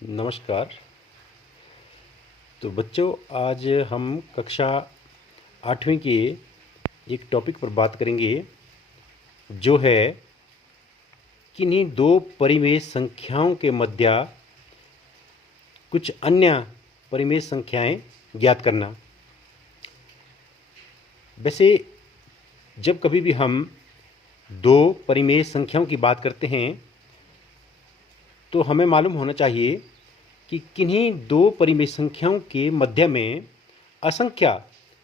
नमस्कार। तो बच्चों, आज हम कक्षा 8वीं के एक टॉपिक पर बात करेंगे जो है किन्हीं दो परिमेय संख्याओं के मध्य कुछ अन्य परिमेय संख्याएं ज्ञात करना। वैसे जब कभी भी हम दो परिमेय संख्याओं की बात करते हैं तो हमें मालूम होना चाहिए कि किन्हीं दो परिमेय संख्याओं के मध्य में असंख्य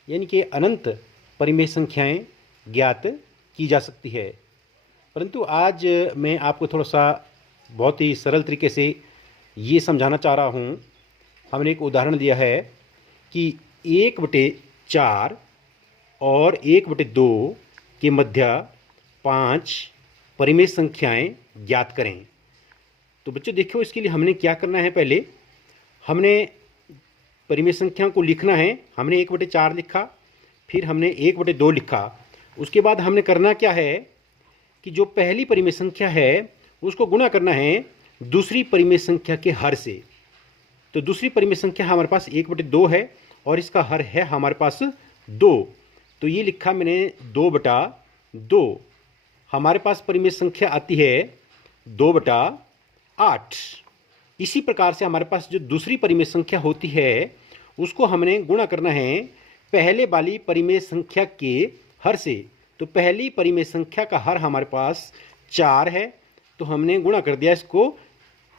यानी कि अनंत परिमेय संख्याएं ज्ञात की जा सकती है। परंतु आज मैं आपको थोड़ा सा बहुत ही सरल तरीके से ये समझाना चाह रहा हूँ। हमने एक उदाहरण दिया है कि 1/4 और 1/2 के मध्य 5 परिमेय संख्याएं ज्ञात करें। तो बच्चों देखो, इसके लिए हमने क्या करना है। पहले हमने परिमेय संख्याओं को लिखना है। हमने 1/4 लिखा, फिर हमने 1/2 लिखा। उसके बाद हमने करना क्या है कि जो पहली परिमेय संख्या है उसको गुणा करना है दूसरी परिमेय संख्या के हर से। तो दूसरी परिमेय संख्या हमारे पास 1/2 है और इसका हर है हमारे पास 2। तो ये लिखा मैंने 2/2। हमारे पास परिमेय संख्या आती है 2/8। इसी प्रकार से हमारे पास जो दूसरी परिमेय संख्या होती है उसको हमने गुणा करना है पहले वाली परिमेय संख्या के हर से। तो पहली परिमेय संख्या का हर हमारे पास 4 है, तो हमने गुणा कर दिया इसको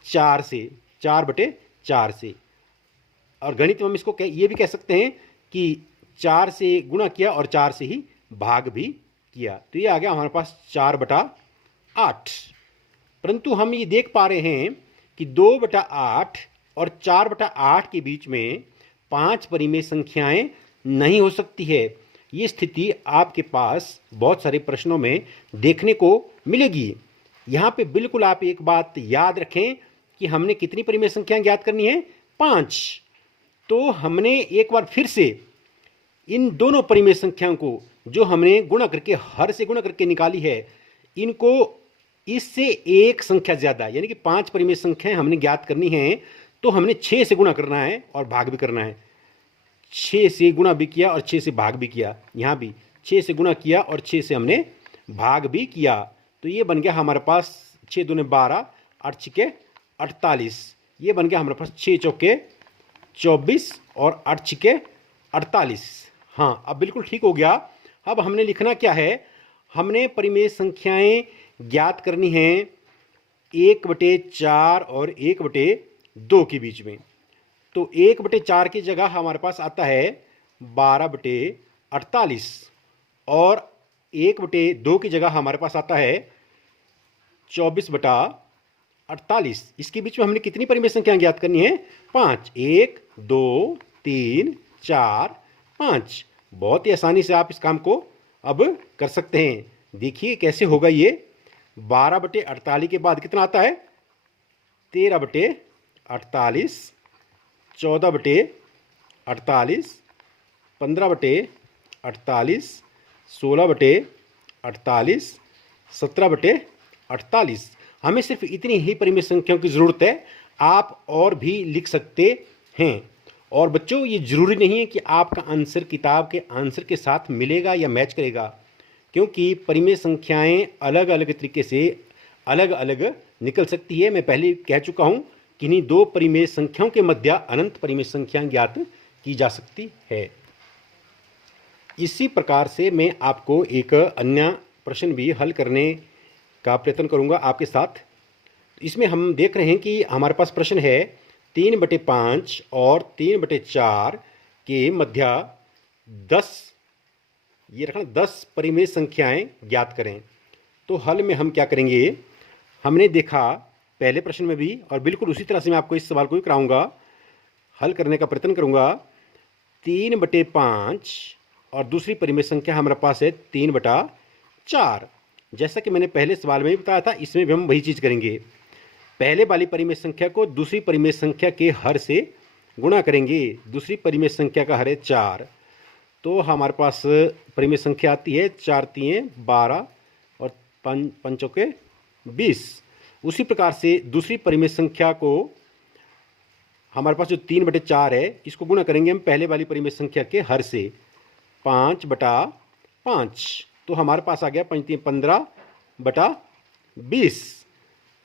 4 से, 4/4 से। और गणित में हम इसको ये भी कह सकते हैं कि 4 से गुणा किया और 4 से ही भाग भी किया। तो ये आ गया हमारे पास 4/8। परंतु हम ये देख पा रहे हैं कि 2/8 और 4/8 के बीच में 5 परिमेय संख्याएं नहीं हो सकती है। ये स्थिति आपके पास बहुत सारे प्रश्नों में देखने को मिलेगी। यहाँ पे बिल्कुल आप एक बात याद रखें कि हमने कितनी परिमेय संख्याएं ज्ञात करनी है? 5। तो हमने एक बार फिर से इन दोनों परिमेय संख्याओं को जो हमने गुणा करके हर से गुणा करके निकाली है, इनको इससे एक संख्या ज़्यादा यानी कि 5 परिमेय संख्याएं हमने ज्ञात करनी है। तो हमने 6 से गुणा करना है और भाग भी करना है। 6 से गुणा भी किया और 6 से भाग भी किया। यहाँ भी 6 से गुणा किया और 6 से हमने भाग भी किया। तो ये बन गया हमारे पास 6 दूने 12, 8 छिके 48। ये बन गया हमारे पास 6 चौके 24 और 8 छिके 48। हाँ, अब बिल्कुल ठीक हो गया। अब हमने लिखना क्या है? हमने परिमेय संख्याएं ज्ञात करनी है 1/4 और 1/2 के बीच में। तो 1/4 की जगह हमारे पास आता है 12/48 और 1/2 की जगह हमारे पास आता है 24/48। इसके बीच में हमने कितनी परिमेय संख्या ज्ञात करनी है? 5। 1 2 3 4 5। बहुत ही आसानी से आप इस काम को अब कर सकते हैं। देखिए कैसे होगा ये। 12/48 के बाद कितना आता है? 13/48, 14/48, 15/48, 16/48, 17/48। हमें सिर्फ इतनी ही परिमेय संख्याओं की ज़रूरत है। आप और भी लिख सकते हैं। और बच्चों, ये ज़रूरी नहीं है कि आपका आंसर किताब के आंसर के साथ मिलेगा या मैच करेगा, क्योंकि परिमेय संख्याएं अलग अलग तरीके से अलग अलग निकल सकती है। मैं पहले कह चुका हूं कि इन्हीं दो परिमेय संख्याओं के मध्य अनंत परिमेय संख्याएं ज्ञात की जा सकती है। इसी प्रकार से मैं आपको एक अन्य प्रश्न भी हल करने का प्रयत्न करूंगा आपके साथ। इसमें हम देख रहे हैं कि हमारे पास प्रश्न है 3/5 और 3/4 के मध्य 10, ये रखना 10 परिमेय संख्याएं ज्ञात करें। तो हल में हम क्या करेंगे? हमने देखा पहले प्रश्न में भी और बिल्कुल उसी तरह से मैं आपको इस सवाल को भी कराऊंगा, हल करने का प्रयत्न करूंगा। 3/5 और दूसरी परिमेय संख्या हमारे पास है 3/4। जैसा कि मैंने पहले सवाल में भी बताया था, इसमें भी हम वही चीज़ करेंगे। पहले वाली परिमेय संख्या को दूसरी परिमेय संख्या के हर से गुणा करेंगे। दूसरी परिमेय संख्या का हर है 4। तो हमारे पास परिमेय संख्या आती है 4 3 12 और 5 5 20। उसी प्रकार से दूसरी परिमेय संख्या को हमारे पास जो 3/4 है इसको गुणा करेंगे हम पहले वाली परिमेय संख्या के हर से, 5/5, तो हमारे पास आ गया 15/20।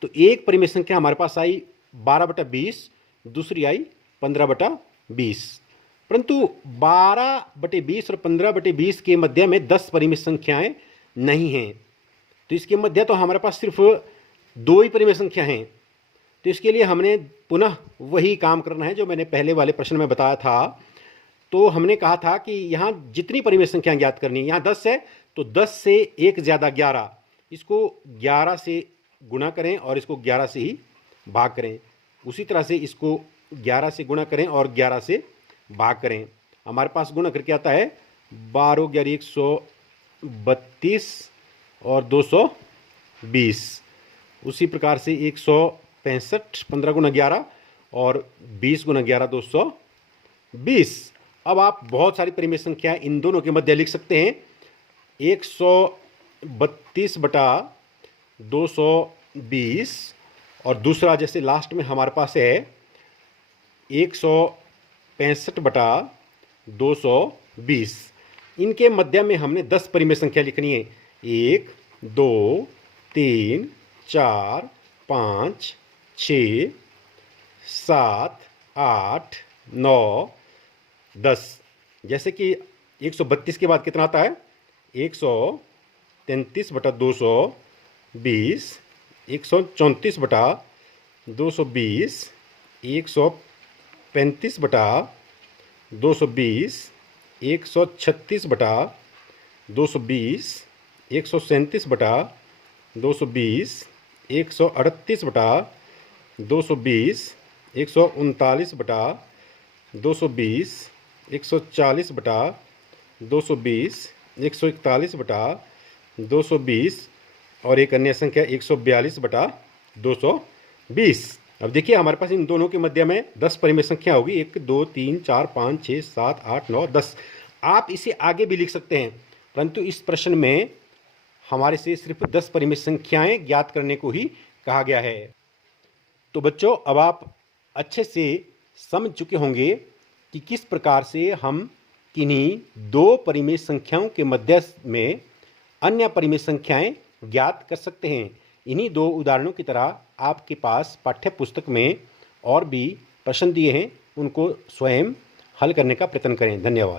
तो एक परिमेय संख्या हमारे पास आई 12/20, दूसरी आई 15/20। परंतु 12/20 और 15/20 के मध्य में 10 परिमेय संख्याएं नहीं हैं, तो इसके मध्य तो हमारे पास सिर्फ 2 ही परिमेय संख्या हैं। तो इसके लिए हमने पुनः वही काम करना है जो मैंने पहले वाले प्रश्न में बताया था। तो हमने कहा था कि यहाँ जितनी परिमेय संख्या ज्ञात करनी है, यहाँ 10 है तो 10 से एक ज़्यादा 11, इसको 11 से गुणा करें और इसको 11 से ही भाग करें। उसी तरह से इसको 11 से गुणा करें और 11 से भाग करें। हमारे पास गुणा करके आता है 12 11 132 और 220। उसी प्रकार से 165, 15 गुना 11 और 20 गुना 11 220। अब आप बहुत सारी परिमेय संख्या इन दोनों के मध्य लिख सकते हैं। 132/220 और दूसरा जैसे लास्ट में हमारे पास है 165/220। इनके मध्य में हमने 10 परिमेय संख्या लिखनी है। 1 2 3 4 5 6 7 8 9 10। जैसे कि 132 के बाद कितना आता है, 133/220, 134/220, 135/220, 136/220, 137/220, 138/220, 139/220, 140/220, 141/220 और एक अन्य संख्या 142/220। अब देखिए हमारे पास इन दोनों के मध्य में 10 परिमेय संख्या होगी, 1 2 3 4 5 6 7 8 9 10। आप इसे आगे भी लिख सकते हैं, परंतु इस प्रश्न में हमारे से सिर्फ 10 परिमेय संख्याएं ज्ञात करने को ही कहा गया है। तो बच्चों, अब आप अच्छे से समझ चुके होंगे कि किस प्रकार से हम किन्हीं 2 परिमेय संख्याओं के मध्य में अन्य परिमेय संख्याएं ज्ञात कर सकते हैं। इन्हीं 2 उदाहरणों की तरह आपके पास पाठ्य पुस्तक में और भी प्रश्न दिए हैं, उनको स्वयं हल करने का प्रयत्न करें। धन्यवाद।